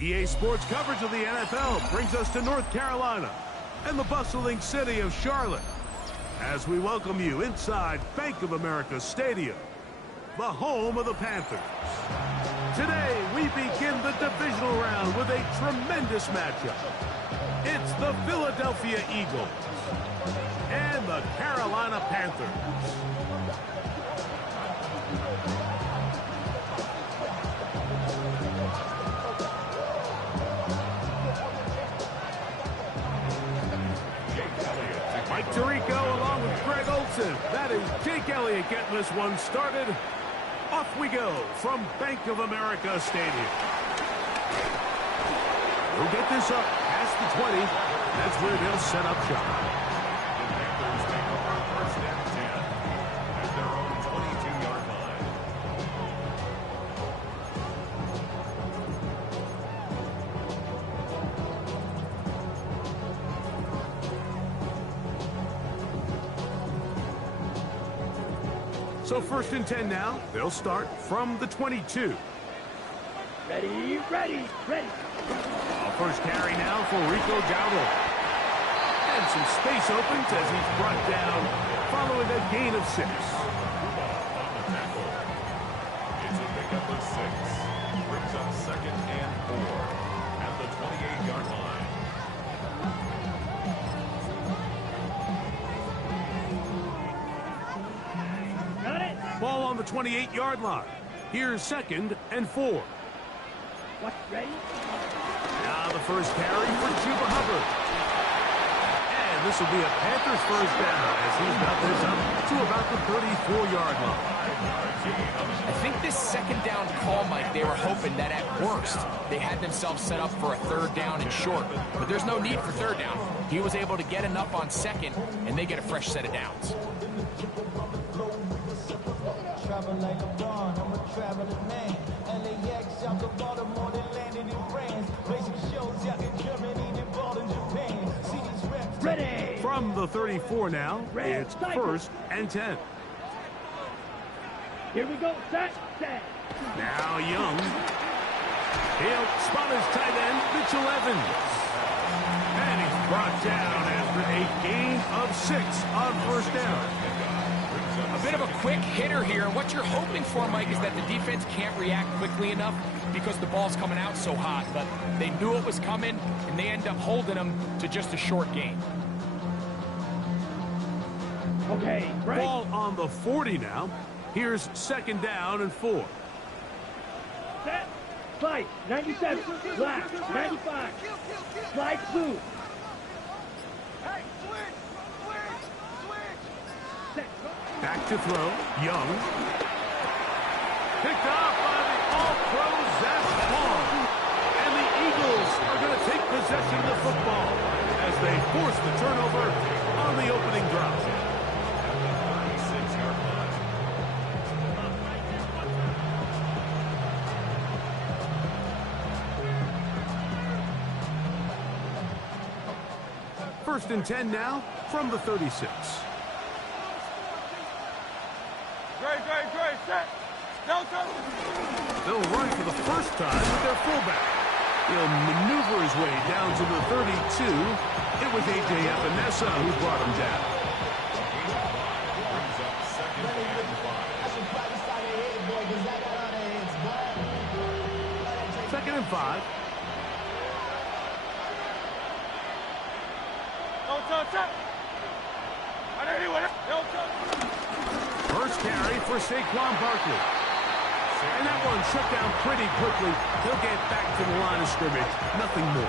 EA Sports coverage of the NFL brings us to North Carolina and the bustling city of Charlotte as we welcome you inside Bank of America Stadium, the home of the Panthers. Today, we begin the divisional round with a tremendous matchup. It's the Philadelphia Eagles and the Carolina Panthers. Mike Tirico along with Greg Olsen. That is Jake Elliott getting this one started. Off we go from Bank of America Stadium. We'll get this up past the 20. That's where they'll set up shop. The Panthers take over first and 10 at their own 22-yard line. So first and 10 now. They'll start from the 22. Ready. First carry now for Rico Dowdle. And some space opens as he's brought down following a gain of 6. On the tackle. It's a pickup of 6. Brings up second and 4 at the 28-yard line. Got it. Ball on the 28-yard line. Here's second and 4. What's ready? Now the first carry for Chuba Hubbard. And this will be a Panthers first down as he's got this up to about the 34-yard line. I think this second down call, Mike, they were hoping that at worst they had themselves set up for a third down and short. But there's no need for third down. He was able to get enough on second, and they get a fresh set of downs. Travel like a bond, I'm a traveling man. LAX out to Baltimore, they landed in France. Basic shows out in Germany, they bought in Japan. Cities reps. Ready. From the 34 now, it's first and 10. Here we go. Set. Now Young. He'll spot his tight end, Mitchell Evans. And he's brought down after a gain of 6 on first down. A bit of a quick hitter here, and what you're hoping for, Mike, is that the defense can't react quickly enough because the ball's coming out so hot. But they knew it was coming, and they end up holding them to just a short gain. Okay, right. Ball on the 40 now. Here's second down and 4. Set. Fight. 97. Black. 95. Slide blue. Back to throw. Young. Picked off by the all-pro Zach Long. And the Eagles are going to take possession of the football as they force the turnover on the opening drive. 36-yard line. First and 10 now from the 36. Great, set. Delta. They'll run for the first time with their fullback. He'll maneuver his way down to the 32. It was A.J. Epinesa who brought him down. Brings up second and 5. Second and 5. First carry for Saquon Barkley. And that one shut down pretty quickly. He'll get back to the line of scrimmage. Nothing more.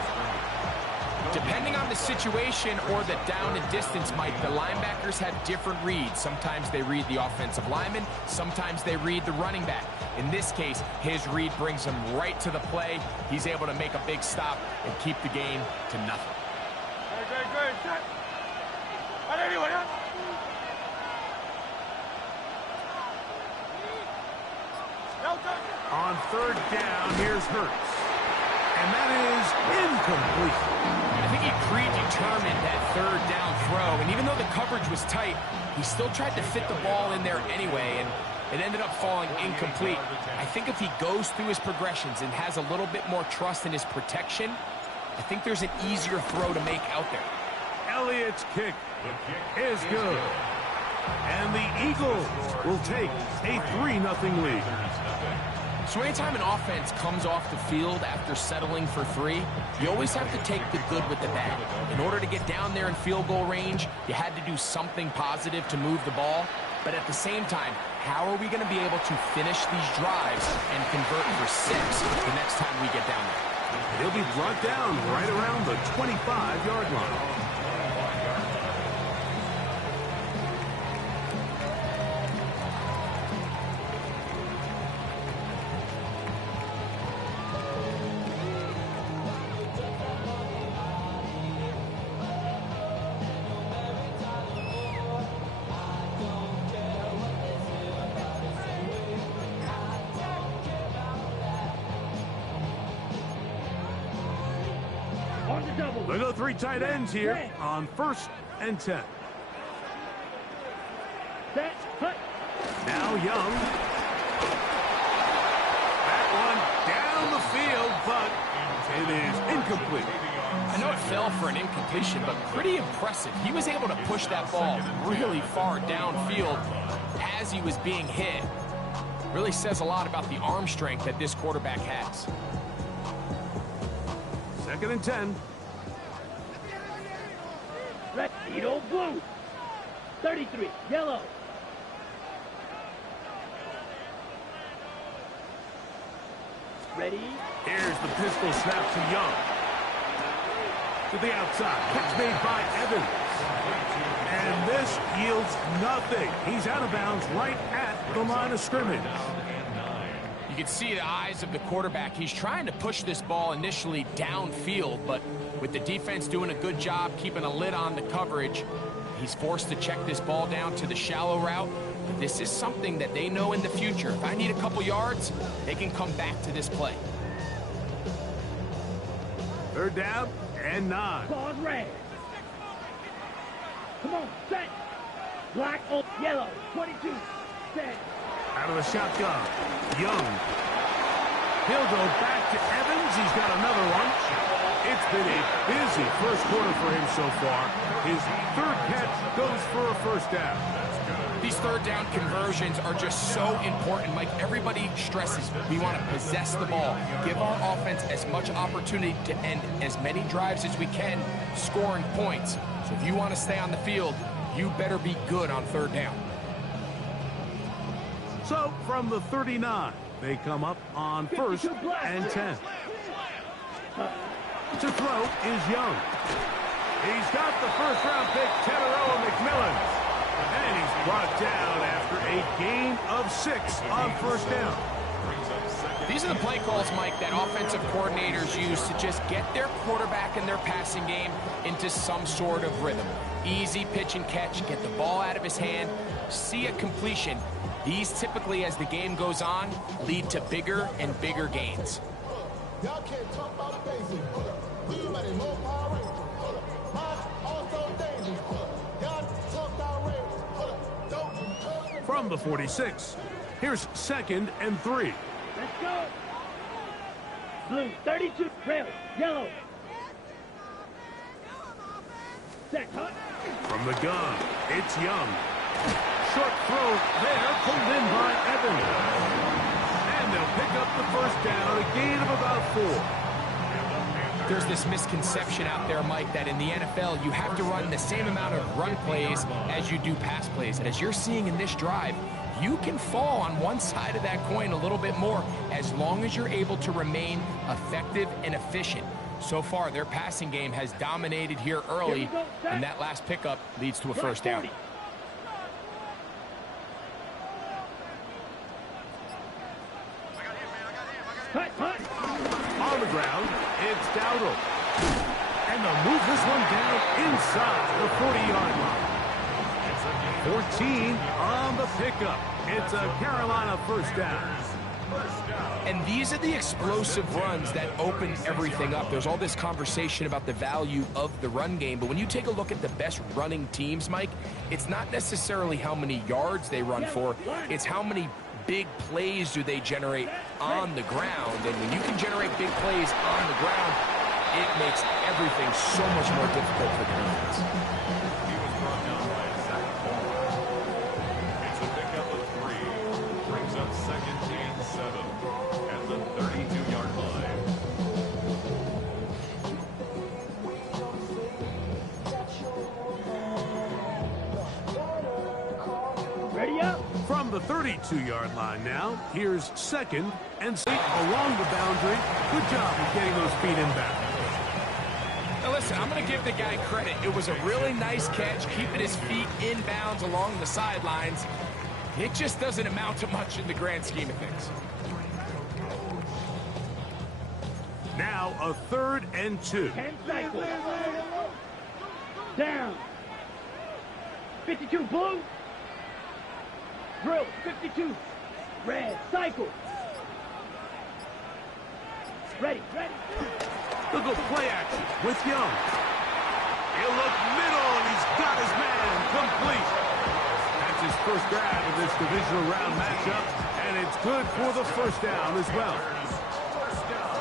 Depending on the situation or the down and distance, Mike, the linebackers have different reads. Sometimes they read the offensive lineman. Sometimes they read the running back. In this case, his read brings him right to the play. He's able to make a big stop and keep the game to nothing. Great, set. On third down, here's Hurts. And that is incomplete. I think he predetermined that third down throw, and even though the coverage was tight, he still tried to fit the ball in there anyway, and It ended up falling incomplete. I think if he goes through his progressions and has a little bit more trust in his protection, I think there's an easier throw to make out there. Elliott's kick is good. And the Eagles will take a 3-0 lead. So anytime an offense comes off the field after settling for 3, you always have to take the good with the bad. In order to get down there in field goal range, you had to do something positive to move the ball. But at the same time, how are we going to be able to finish these drives and convert for 6 the next time we get down there? He'll be brought down right around the 25-yard line. They go 3 tight ends here on 1st and 10. Now Young. That one down the field, but it is incomplete. I know it fell for an incompletion, but pretty impressive. He was able to push that ball really far downfield as he was being hit. Really says a lot about the arm strength that this quarterback has. 2nd and 10. Red, Edo, blue. 33, yellow. Ready? Here's the pistol snap to Young. To the outside. Catch made by Evans. And this yields nothing. He's out of bounds right at the line of scrimmage. You can see the eyes of the quarterback. He's trying to push this ball initially downfield, but with the defense doing a good job keeping a lid on the coverage, he's forced to check this ball down to the shallow route. But this is something that they know in the future. If I need a couple yards, they can come back to this play. 3rd down and 9. Pause red. Come on, set. Black, oh, yellow. 22, set. Out of the shotgun. Young. He'll go back to Evans. He's got another one. It's been a busy first quarter for him so far. His 3rd catch goes for a 1st down. These 3rd down conversions are just so important. Like everybody stresses, we want to possess the ball, give our offense as much opportunity to end as many drives as we can, scoring points. So if you want to stay on the field, you better be good on 3rd down. So from the 39, they come up on 1st and 10. To throw is Young. He's got the 1st-round pick, Teteroa McMillan. And he's brought down after a gain of 6 on 1st down. These are the play calls, Mike, that offensive coordinators use to just get their quarterback and their passing game into some sort of rhythm. Easy pitch and catch, get the ball out of his hand, see a completion. These typically, as the game goes on, lead to bigger and bigger gains. Y'all can't talk about the basics. You made more power rangers. Mine also dangerous. Y'all talk about rangers. From the 46, here's 2nd and 3. Let's go. Blue, 32, red, yellow. Set, hut. From the gun, it's Young. Short throw there, pulled in by Evans. And they'll pick up the 1st down, a gain of about 4. There's this misconception out there, Mike, that in the NFL you have to run the same amount of run plays as you do pass plays. And as you're seeing in this drive, you can fall on one side of that coin a little bit more as long as you're able to remain effective and efficient. So far, their passing game has dominated here early, and that last pickup leads to a 1st down. On the ground, it's Dowdle. And they'll move this one down inside the 40-yard line. 14 on the pickup. It's a Carolina 1st down. And these are the explosive runs that open everything up. There's all this conversation about the value of the run game, but when you take a look at the best running teams, Mike, it's not necessarily how many yards they run for, it's how many big plays do they generate on the ground. And when you can generate big plays on the ground, it makes everything so much more difficult for the defense. He was brought down by a sack forward. It's a pickup of 3. Brings up 2nd and 7 at the 32-yard line. Ready up. From the 32-yard line now, here's 2nd and 6 along the boundary. Good job of getting those feet inbound. Now listen, I'm going to give the guy credit. It was a really nice catch, keeping his feet inbounds along the sidelines. It just doesn't amount to much in the grand scheme of things. Now a 3rd and 2. 10 cycles. Down. 52 blue. Drill. 52. Red. Cycle. Ready. Look at play action with Young. He'll look middle, and he's got his man complete. That's his first grab of this divisional round matchup, and it's good for the first down as well. First down.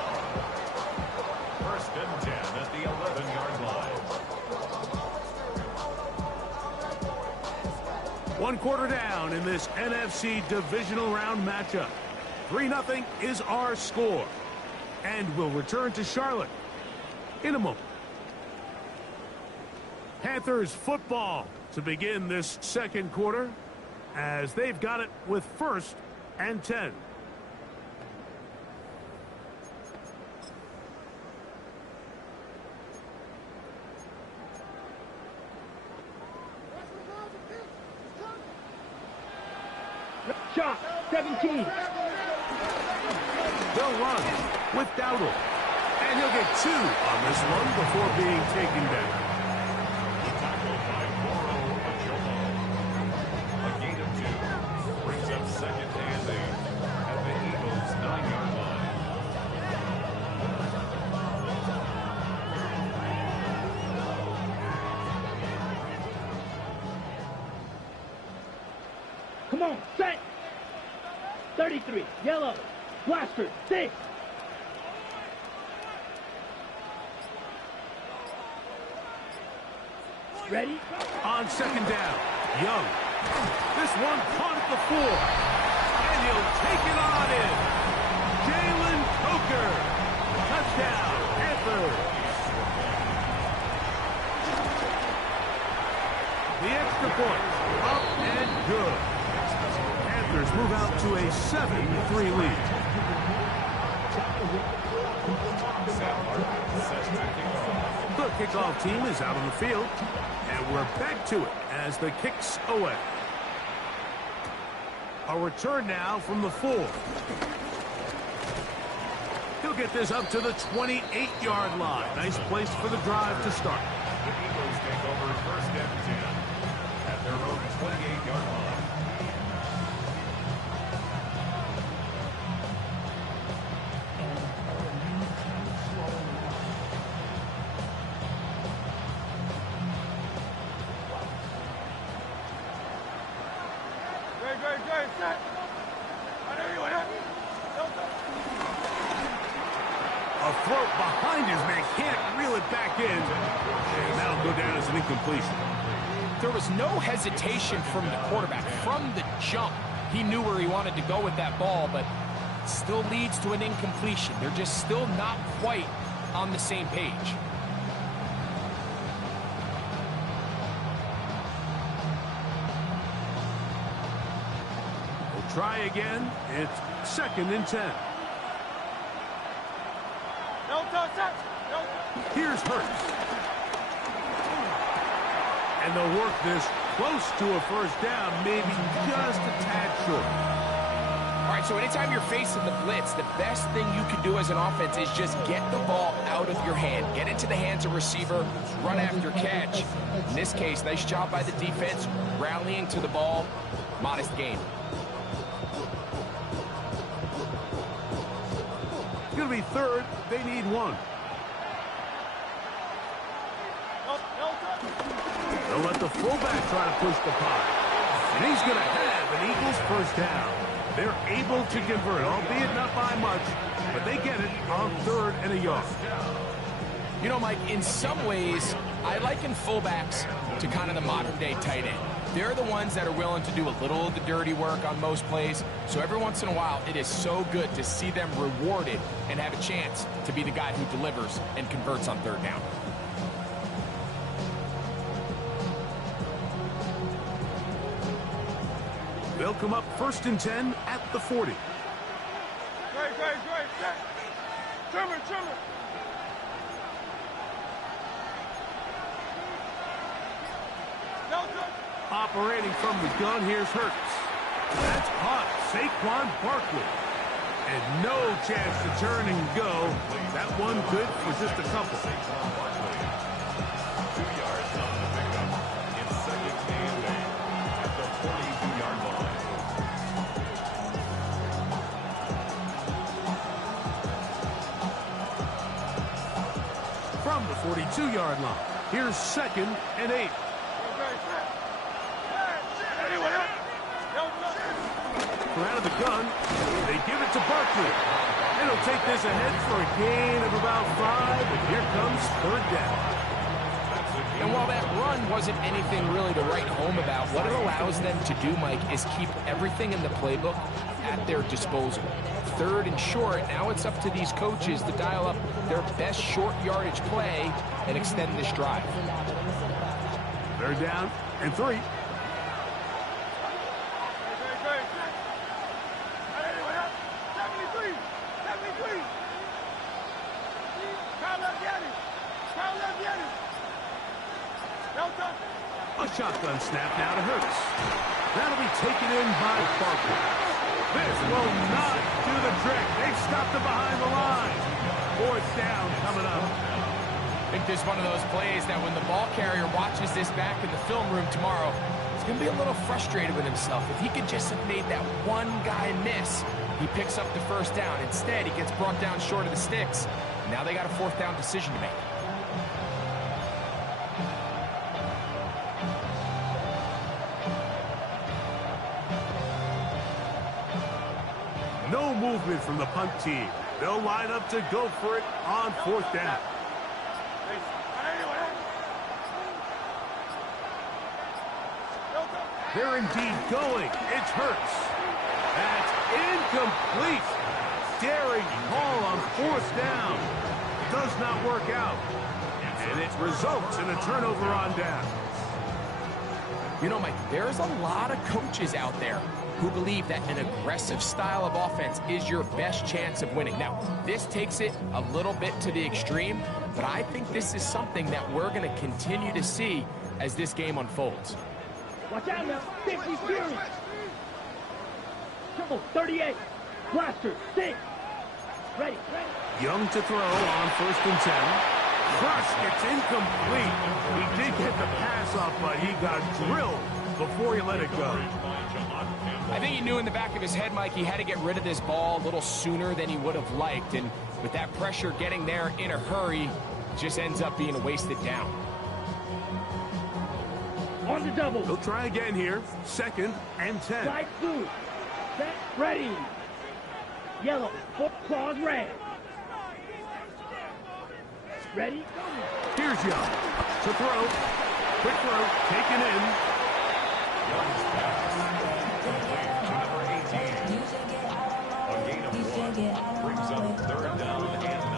1st and 10 at the 11-yard line. 1 quarter down in this NFC divisional round matchup. 3-0 is our score. And we'll return to Charlotte in a moment. Panthers football to begin this 2nd quarter as they've got it with 1st and 10. Shot. 17. They'll run with Dowdle. And he'll get 2 on this one before being taken down. Tackled by Moro Ochoa. A gain of 2. Brings up 2nd and 8 at the Eagles' 9-yard line. Come on. Set. 33. Yellow. Blaster. 6. Ready? On 2nd down, Young. This one caught at the 4. And he'll take it on in. Jalen Coker. Touchdown, Panthers. The extra point. Up and good. Panthers move out to a 7-3 lead. The kickoff team is out on the field, and we're back to it as the kick's away. A return now from the 4. He'll get this up to the 28-yard line. Nice place for the drive to start. The Eagles take over 1st and 10 at their own 28-yard line. Good. Set. A throw behind his man, can't reel it back in. And that'll go down as an incompletion. There was no hesitation from the quarterback. From the jump, he knew where he wanted to go with that ball, but still leads to an incompletion. They're just still not quite on the same page. We'll try again. It's 2nd and 10. No touch. No touch. Here's Hurts. And they'll work this close to a first down, maybe just a tad short. All right, so anytime you're facing the blitz, the best thing you can do as an offense is just get the ball out of your hand. Get into the hands of receiver, run after catch. In this case, nice job by the defense, rallying to the ball. Modest gain. going to be third. They need one. They'll let the fullback try to push the pile. And he's going to have an Eagles first down. They're able to convert, albeit not by much, but they get it on 3rd and a yard. You know, Mike, in some ways, I liken fullbacks to kind of the modern-day tight end. They're the ones that are willing to do a little of the dirty work on most plays. So every once in a while, it is so good to see them rewarded and have a chance to be the guy who delivers and converts on 3rd down. They'll come up 1st and 10 at the 40. Great. Trimmer. Operating from the gun, here's Hurts. That's caught. Saquon Barkley. And no chance to turn and go. That one good for just a couple. 2 yards on the pickup. In 2nd and 8 at the 42-yard line. From the 42-yard line, here's 2nd and 8. Out of the gun, they give it to Barkley. And he'll take this ahead for a gain of about 5, and here comes 3rd down. And while that run wasn't anything really to write home about, what it allows them to do, Mike, is keep everything in the playbook at their disposal. 3rd and short, now it's up to these coaches to dial up their best short yardage play and extend this drive. 3rd down and 3. A shotgun snap now to Hurts. That'll be taken in by Barkley. This will not do the trick. They've stopped it behind the line. 4th down coming up. I think this is one of those plays that when the ball carrier watches this back in the film room tomorrow, he's going to be a little frustrated with himself. If he could just have made that one guy miss, he picks up the 1st down. Instead, he gets brought down short of the sticks. Now they got a 4th down decision to make. No movement from the punt team. They'll line up to go for it on 4th down. They're indeed going. It's Hurts. That's incomplete. Daring call on 4th down. Does not work out. And it results in a turnover on down. You know, Mike, there's a lot of coaches out there who believe that an aggressive style of offense is your best chance of winning. Now, this takes it a little bit to the extreme, but I think this is something that we're going to continue to see as this game unfolds. Watch out now. 50 Fury. Triple 38. Blaster 6. Ready. Young to throw on 1st and 10. Crush gets incomplete. He did get the pass off, but he got drilled before he let it go. I think he knew in the back of his head, Mike, he had to get rid of this ball a little sooner than he would have liked. And with that pressure getting there in a hurry, it just ends up being a wasted down. On the double. He'll try again here. 2nd and 10. Slide through. Set. Ready. Yellow. Foot claws red. Ready. Here's Young. To throw. Quick throw. Taken in. Young's pass. Complete to number 18. A gain of 1. Brings up 3rd down and 9.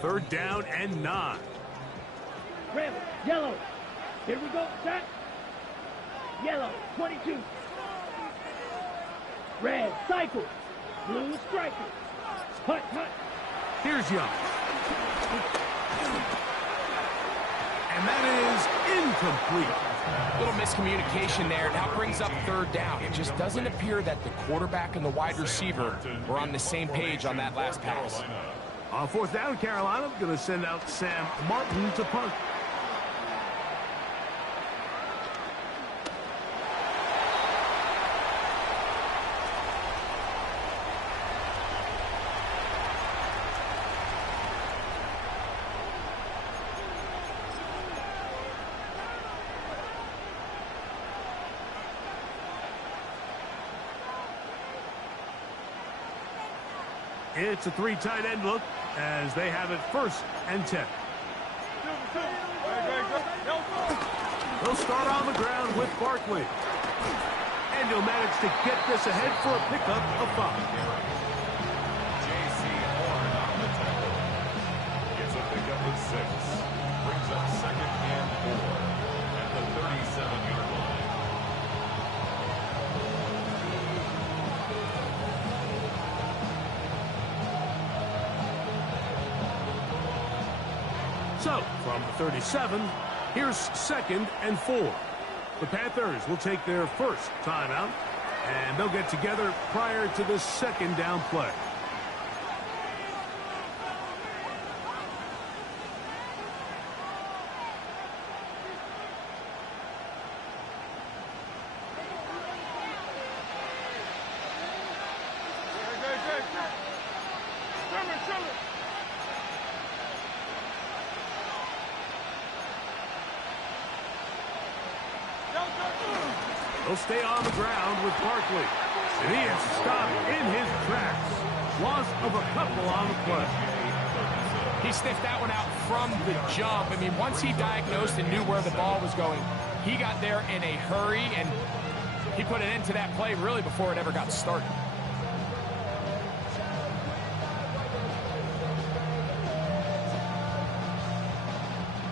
Third down and 9. Red, yellow. Here we go. Set. Yellow, 22. Red, cycle. Blue, striker. Hut. Here's Young. And that is incomplete. Little miscommunication there. Now brings up third down. It just doesn't appear that the quarterback and the wide receiver were on the same page on that last pass. On fourth down, Carolina going to send out Sam Martin to punt. It's a three tight end look as they have it 1st and 10. They'll start on the ground with Barkley. And he'll manage to get this ahead for a pickup of 5. J.C. Horn on the tackle. Gets a pickup of 6. Brings up 2nd and 4 at the 37-yard line. So, from the 37, here's 2nd and 4. The Panthers will take their first timeout, and they'll get together prior to the 2nd down play. He'll stay on the ground with Barkley. And he is stopped in his tracks. Loss of a couple on the play. He sniffed that one out from the jump. I mean, once he diagnosed and knew where the ball was going, he got there in a hurry, and he put an end to that play really before it ever got started.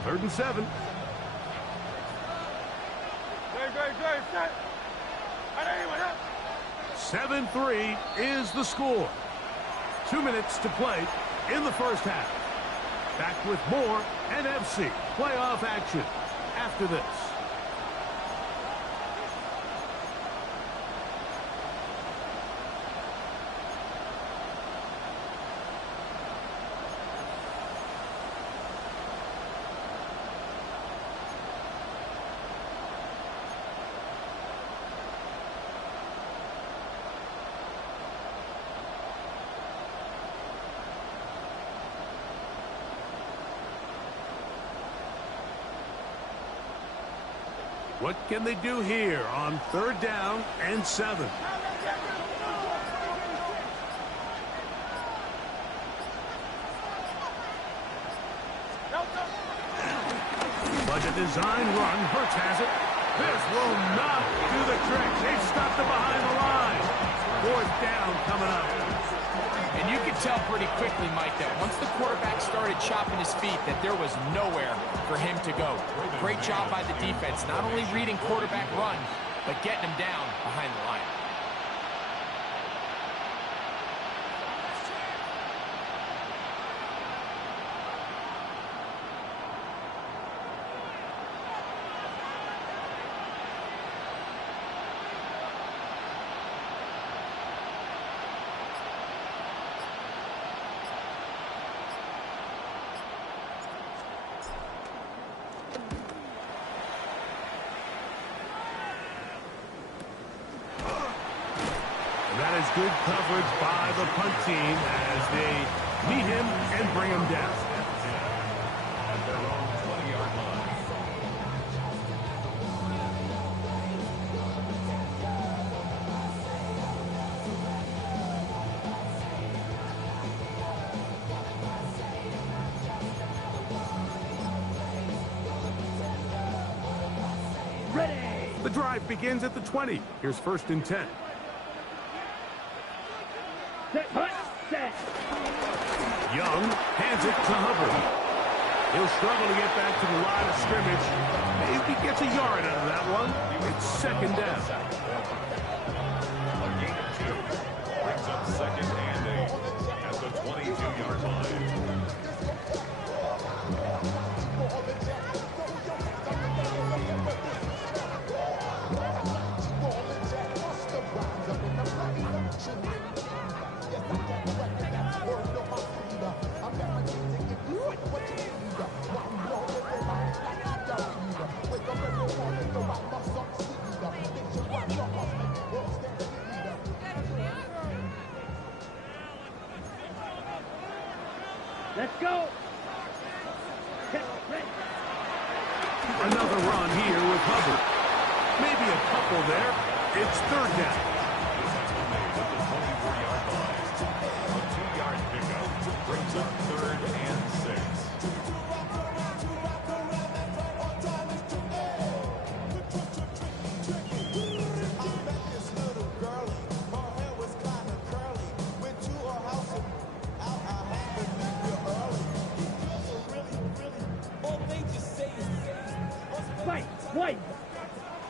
Third and 7. 7-3 is the score. 2 minutes to play in the first half. Back with more NFC playoff action after this. What can they do here on 3rd down and 7? But a design run, Hurts has it. This will not do the trick. They've stopped it behind the line. 4th down coming up. And you could tell pretty quickly, Mike, that once the quarterback started chopping his feet, that there was nowhere for him to go. Great job by the defense, not only reading quarterback run, but getting him down behind the line. That is good coverage by the punt team as they meet him and bring him down. At their own 20-yard line. Ready. The drive begins at the 20. Here's 1st and 10. Set. Hut. Set. Young hands it to Hubbard. He'll struggle to get back to the line of scrimmage. Maybe gets a yard out of that one. It's 2nd down. A gain of 2. Brings up 2nd and 8 at the 22-yard line. Let's go. Hit, ready. Another run here with Hubbard. Maybe a couple there. It's third down. This has been made at the 24-yard line. A 2-yard pickup brings up 3rd and 6. Right, white.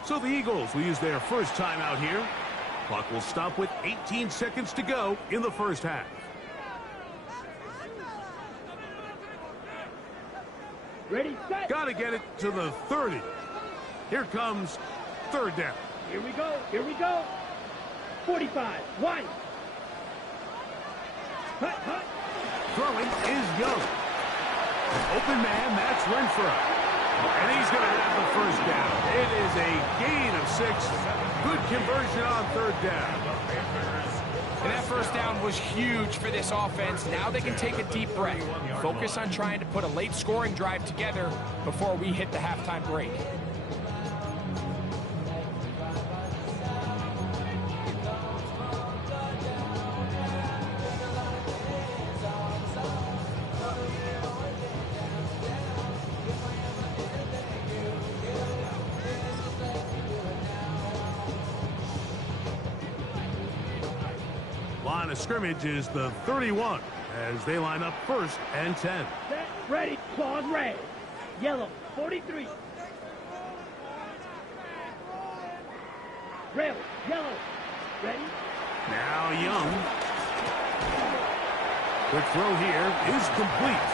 So the Eagles will use their first timeout here. Clock will stop with 18 seconds to go in the first half. Ready, set. Got to get it to the 30. Here comes third down. Here we go. Here we go. 45. White. Hut, hut. Throwing is Young. Open man, that's Renfro. And he's going to have the first down. It is a gain of 6. Good conversion on third down. And that first down was huge for this offense. Now they can take a deep breath. Focus on trying to put a late scoring drive together before we hit the halftime break. Line of scrimmage is the 31 as they line up first and 10. Set, ready. Claws red. Yellow. 43. Red. Yellow. Ready. Now Young. Quick throw here is complete.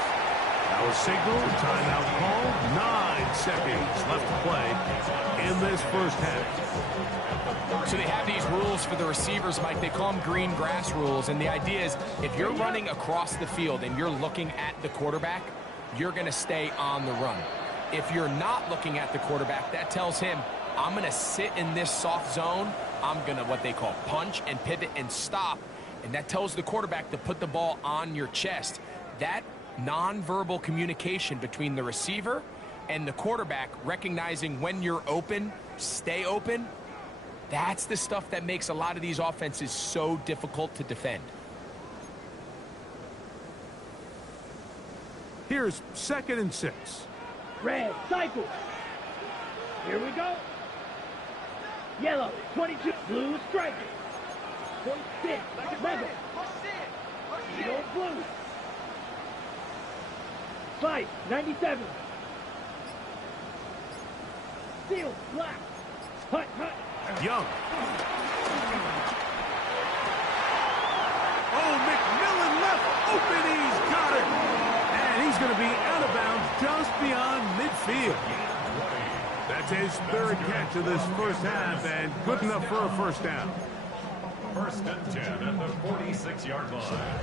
Now a signal, timeout call. 9 seconds left to play in this first half. So they have these rules for the receivers, Mike. They call them green grass rules. And the idea is if you're running across the field and you're looking at the quarterback, you're going to stay on the run. If you're not looking at the quarterback, that tells him, I'm going to sit in this soft zone. I'm going to what they call punch and pivot and stop. And that tells the quarterback to put the ball on your chest. That nonverbal communication between the receiver and the quarterback, recognizing when you're open, stay open, that's the stuff that makes a lot of these offenses so difficult to defend. Here's 2nd and 6. Red. Cycle. Here we go. Yellow. 22. Blue striker. 46. Rebel. Eagle blue. Fight. 97. Steel. Black. Hut, hut. Young. Oh, McMillan left open. He's got it. And he's going to be out of bounds just beyond midfield. That's his 3rd catch of this first half and good enough for a first down. 1st and 10 at the 46-yard line.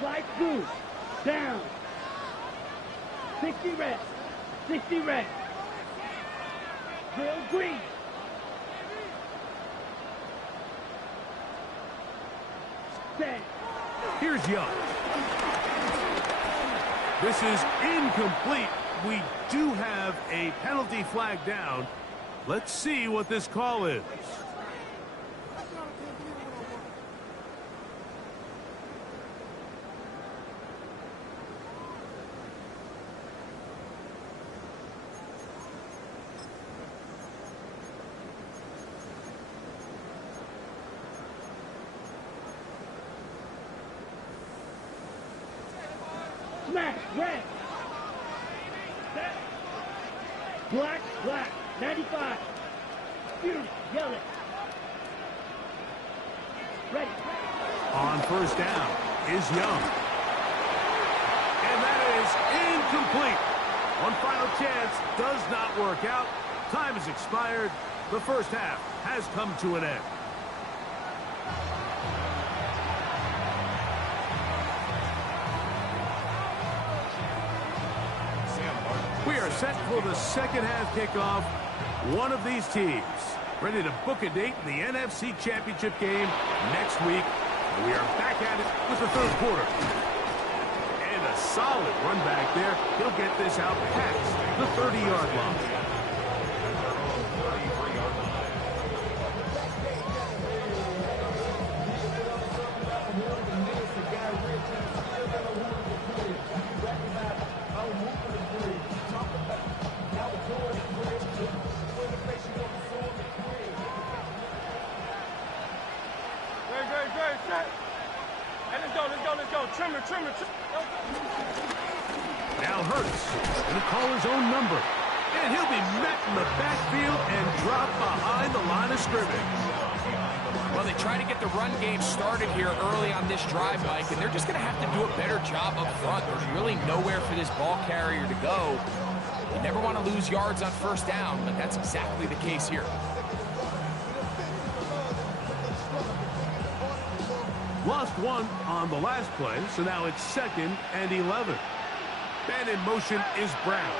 Flight blue. Down. 60 red. 60 red. Drill green. Set. Here's Young. This is incomplete. We do have a penalty flag down. Let's see what this call is. Smash. Red. Set. Black. Black. 95. Fury. Yellow. Ready. On first down is Young. And that is incomplete. One final chance does not work out. Time has expired. The first half has come to an end. We are set for the second half kickoff. One of these teams ready to book a date in the NFC Championship game next week. And we are back at it with the third quarter. And a solid run back there. He'll get this out past the 30-yard line. Trimmer. Now Hurts going to call his own number. And he'll be met in the backfield and dropped behind the line of scrimmage. Well, they try to get the run game started here early on this drive, Mike, and they're just going to have to do a better job up front. There's really nowhere for this ball carrier to go. You never want to lose yards on first down, but that's exactly the case here. Lost one on the last play, so now it's 2nd and 11. And in motion is Brown.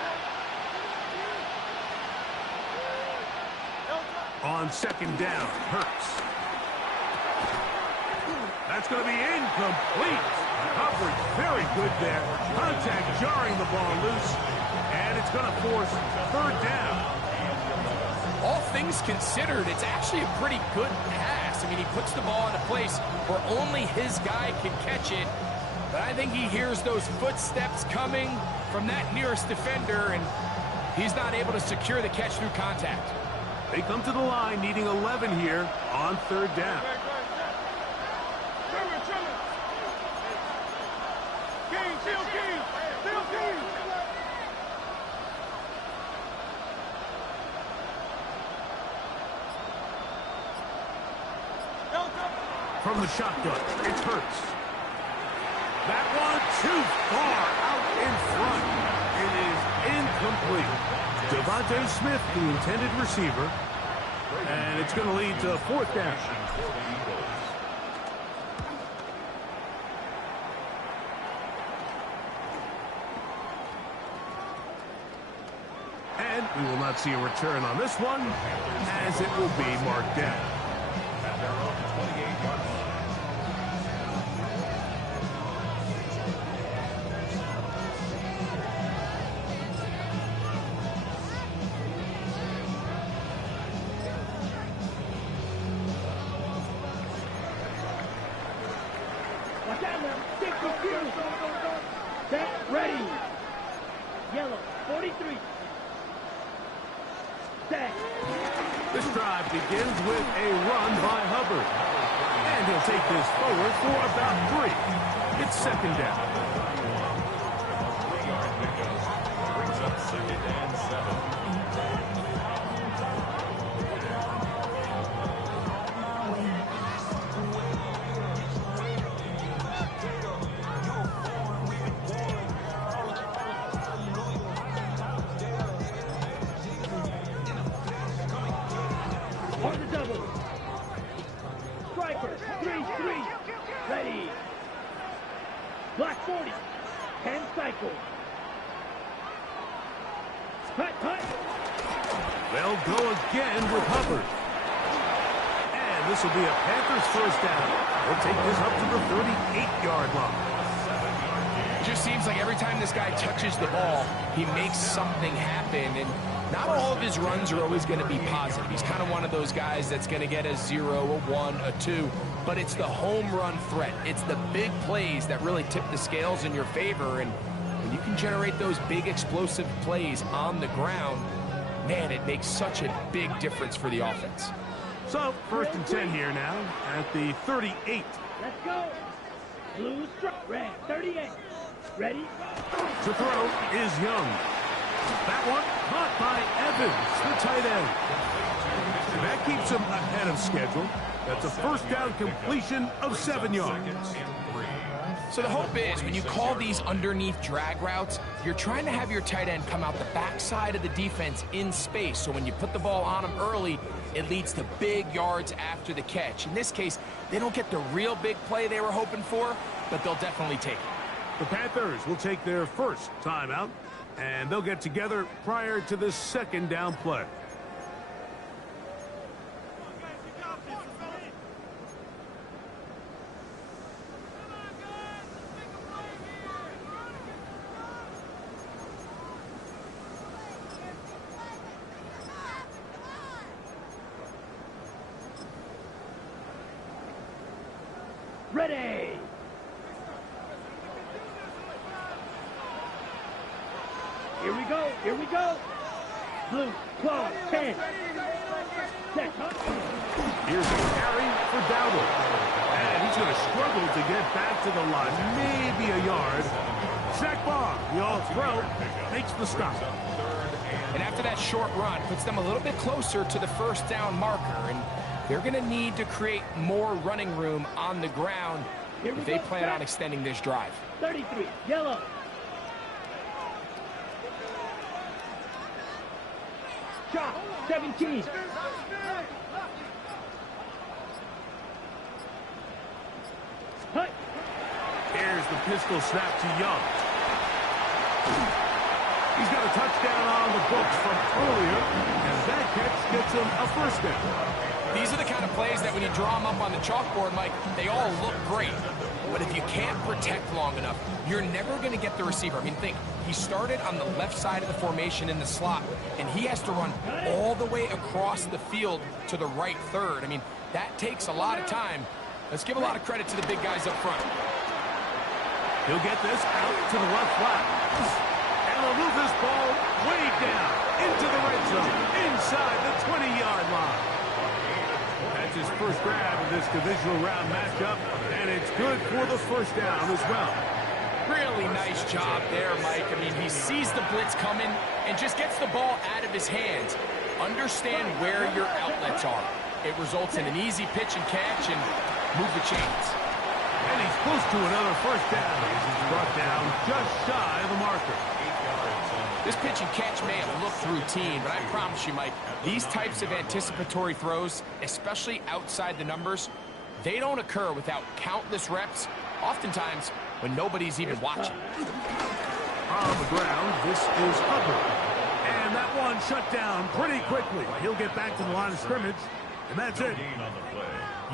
On 2nd down, Hurts. That's going to be incomplete. Coverage very good there. Contact jarring the ball loose. And it's going to force 3rd down. All things considered, it's actually a pretty good pass. I mean, he puts the ball in a place where only his guy can catch it. But I think he hears those footsteps coming from that nearest defender, and he's not able to secure the catch through contact. They come to the line needing 11 here on 3rd down. From the shotgun, it's Hurts. That one too far out in front. It is incomplete. Devontae Smith, the intended receiver. And it's going to lead to 4th down. And we will not see a return on this one, as it will be marked down. Set, ready. Yellow, 43. Set. This drive begins with a run by Hubbard. And he'll take this forward for about 3. It's 2nd down. 3-yard pickup. Brings up 2nd and 7. On the double. Striker, 3-3. Ready. Black 40. 10 cycle. Hut. They'll go again with Hubbard. And this will be a Panthers 1st down. They'll take this up to the 38-yard line. It just seems like every time this guy touches the ball, he makes something happen. And not all of his runs are always going to be positive. He's kind of one of those guys that's going to get a 0, a 1, a 2. But it's the home run threat. It's the big plays that really tip the scales in your favor. And when you can generate those big explosive plays on the ground, man, it makes such a big difference for the offense. So, 1st and 10 here now at the 38. Let's go. Blue strike. Red, 38. Ready. To throw is Young. That one caught by Evans, the tight end. And that keeps him ahead of schedule. That's a 1st down completion of 7 yards. So the hope is when you call these underneath drag routes, you're trying to have your tight end come out the backside of the defense in space. So when you put the ball on him early, it leads to big yards after the catch. In this case, they don't get the real big play they were hoping for, but they'll definitely take it. The Panthers will take their first timeout, and they'll get together prior to this 2nd down play. Ready. Here we go. Here we go. Blue, close, 10. Set, huh? Here's a carry for Dowdle. And he's going to struggle to get back to the line. Maybe a yard. Sack bar. The all-throw makes the stop. And after that short run, puts them a little bit closer to the first down marker. And they're going to need to create more running room on the ground if they plan on extending this drive. 33, yellow. Shot, 17. Hut. Here's the pistol snap to Young. He's got a touchdown on the books from earlier, and that catch gets him a first down. These are the kind of plays that when you draw them up on the chalkboard, Mike, they all look great. But if you can't protect long enough, you're never going to get the receiver. I mean, think, he started on the left side of the formation in the slot, and he has to run all the way across the field to the right third. I mean, that takes a lot of time. Let's give a lot of credit to the big guys up front. He'll get this out to the left flat. And he'll move this ball way down into the red zone, inside the 20-yard line. That's his first grab of this divisional round matchup, and it's good for the first down as well. Really nice job there, Mike. I mean, he sees the blitz coming and just gets the ball out of his hands. Understand where your outlets are. It results in an easy pitch and catch and move the chains. And he's close to another first down. He's brought down just shy of the marker. This pitch and catch may have looked routine, but I promise you, Mike, these types of anticipatory throws, especially outside the numbers, they don't occur without countless reps, oftentimes when nobody's even watching. On the ground, this is Hubbard. And that one shut down pretty quickly. He'll get back to the line of scrimmage, and that's it.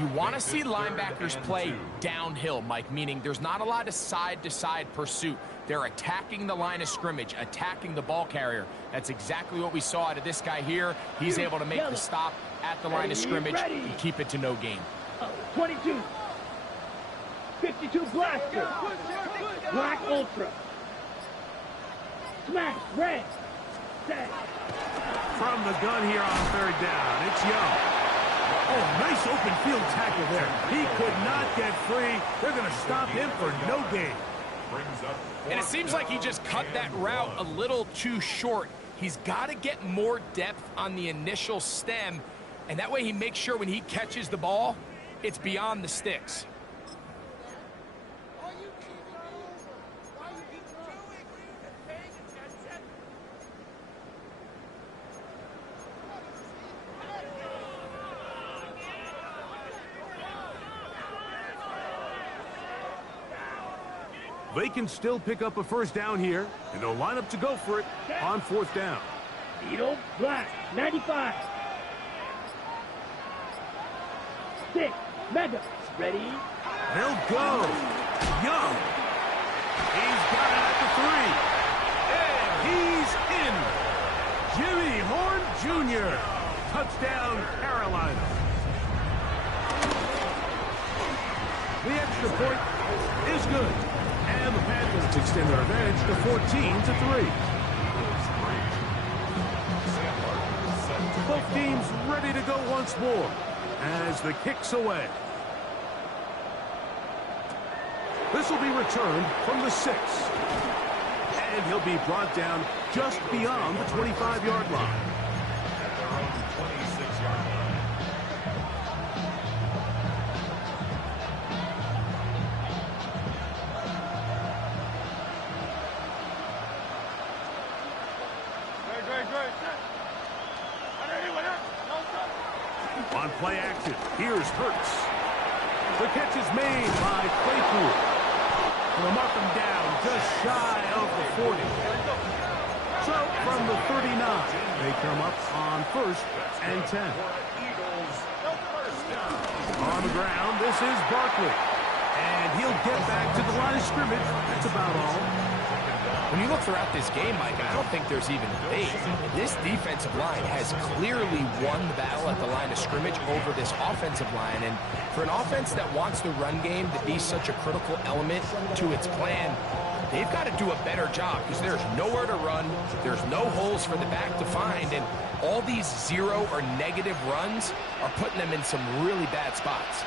You want to see linebackers play downhill, Mike, meaning there's not a lot of side-to-side pursuit. They're attacking the line of scrimmage, attacking the ball carrier. That's exactly what we saw out of this guy here. He's able to make the stop at the line of scrimmage and keep it to no gain. 22. 52 blaster. Black ultra. Smash, red. Set. From the gun here on third down, it's Young. Oh, nice open field tackle there. He could not get free. They're going to stop him for no gain. And it seems like he just cut that route a little too short. He's got to get more depth on the initial stem, and that way he makes sure when he catches the ball, it's beyond the sticks. They can still pick up a first down here, and they'll line up to go for it on fourth down. Beetle, black, 95. 6, mega, ready? They'll go. Young. He's got it at the 3. And he's in. Jimmy Horn Jr. Touchdown, Carolina. The extra point is good. And the Panthers extend their advantage to 14-3. Both teams ready to go once more as the kick's away. This will be returned from the 6. And he'll be brought down just beyond the 25-yard line. At their own 26-yard line. On play action, here's Hurts. The catch is made by Claypool. They'll mark him down just shy of the 40. So from the 39, they come up on 1st and 10. On the ground, this is Barkley. And he'll get back to the line of scrimmage. That's about all. When you look throughout this game, Mike, I don't think there's even debate. This defensive line has clearly won the battle at the line of scrimmage over this offensive line. And for an offense that wants the run game to be such a critical element to its plan, they've got to do a better job because there's nowhere to run. There's no holes for the back to find. And all these zero or negative runs are putting them in some really bad spots.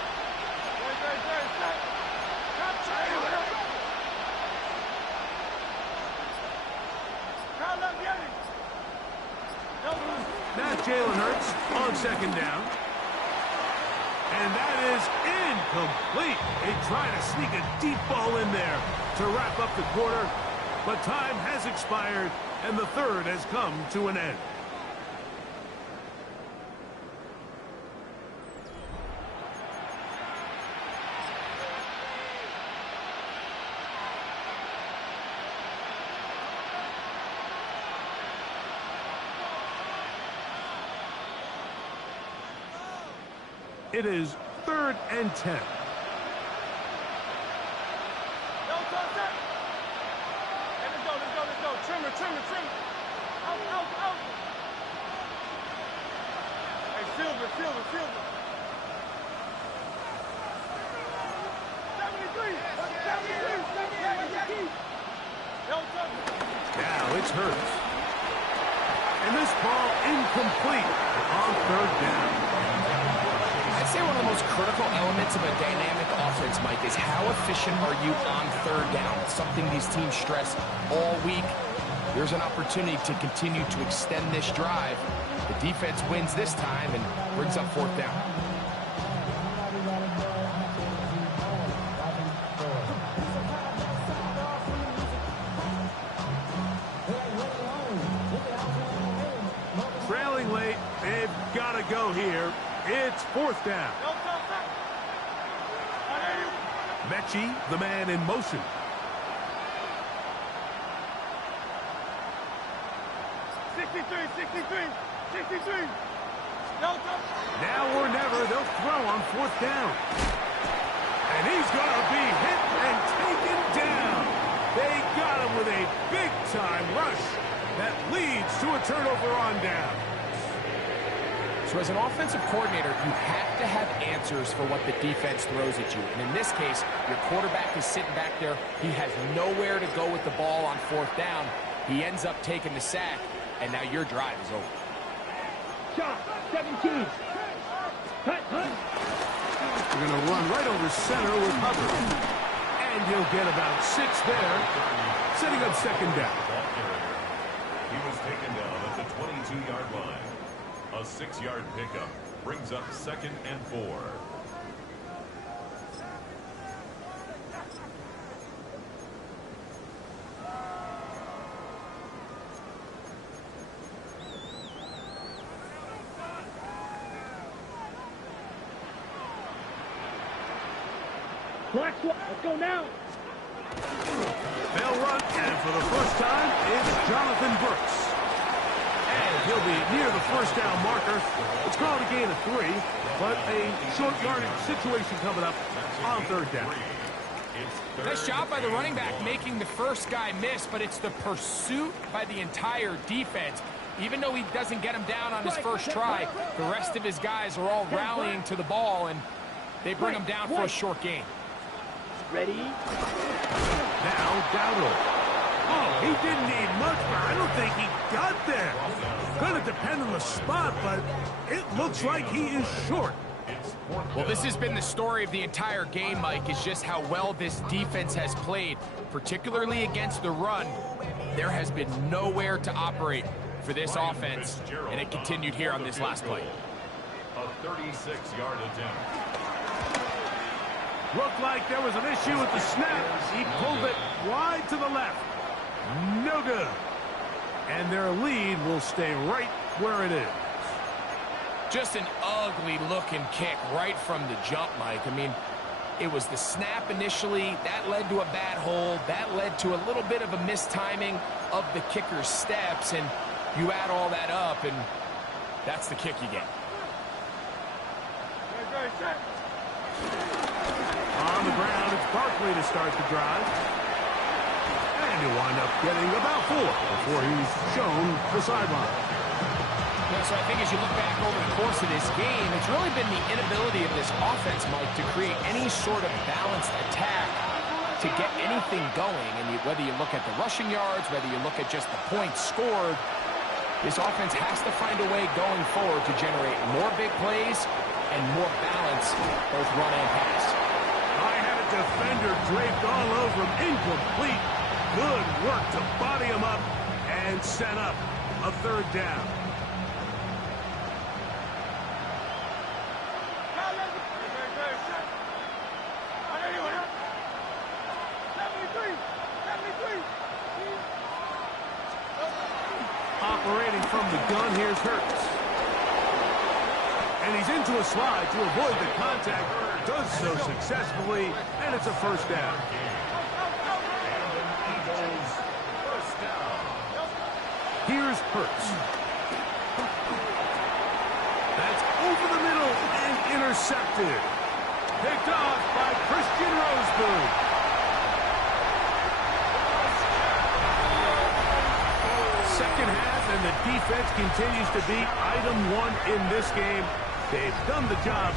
Now Jalen Hurts on second down. And that is incomplete. They try to sneak a deep ball in there to wrap up the quarter. But time has expired, and the third has come to an end. It is 3rd and 10. Trim it. Out. Hey, field it. 73. Now it's Hurts. And this ball incomplete on 3rd down. I'd say one of the most critical elements of a dynamic offense, Mike, is how efficient are you on 3rd down? It's something these teams stress all week. There's an opportunity to continue to extend this drive. The defense wins this time and brings up 4th down. Trailing late, they've got to go here. It's 4th down. Mechie, the man in motion. Now or never, they'll throw on 4th down. And he's going to be hit and taken down. They got him with a big-time rush that leads to a turnover on down. So as an offensive coordinator, you have to have answers for what the defense throws at you. And in this case, your quarterback is sitting back there. He has nowhere to go with the ball on 4th down. He ends up taking the sack, and now your drive is over. Shot, 17. Hut. They're going to run right over center with Hubbard. And he'll get about 6 there, setting up 2nd down. He was taken down at the 22-yard line. A 6-yard pickup brings up 2nd and 4. Black Swan, let's go now. They'll run, and for the first time, it's Jonathan Brooks. And he'll be near the 1st down marker. It's called a gain of 3, but a short yardage situation coming up on 3rd down. Nice job by the running back making the first guy miss, but it's the pursuit by the entire defense. Even though he doesn't get him down on his first try, the rest of his guys are all rallying to the ball, and they bring him down for a short gain. Ready? Now Dowdle. Oh, he didn't need much, but I don't think he got there. Going to depend on the spot, but it looks like he is short. Well, this has been the story of the entire game, Mike, is just how well this defense has played, particularly against the run. There has been nowhere to operate for this offense, and it continued here on this last play. A 36-yard attempt. Looked like there was an issue with the snap. He pulled it wide to the left. No good. And their lead will stay right where it is. Just an ugly-looking kick right from the jump, Mike. I mean, it was the snap initially. That led to a bad hold. That led to a little bit of a mistiming of the kicker's steps. And you add all that up, and that's the kick you get. On the ground, it's Barkley to start the drive. And And he'll wind up getting about 4 before he's shown the sideline. Yeah, so I think as you look back over the course of this game, it's really been the inability of this offense, Mike, to create any sort of balanced attack to get anything going. And whether you look at the rushing yards, whether you look at just the points scored, this offense has to find a way going forward to generate more big plays and more balance, both run and pass. I had a defender draped all over him, incomplete. Good work to body him up and set up a third down. Operating from the gun, here's Hurts. And he's into a slide to avoid the contact. Does so successfully, and it's a first down. Here's Hurts. That's over the middle and intercepted. Picked off by Christian Rosebud. Second half, and the defense continues to be item 1 in this game. They've done the job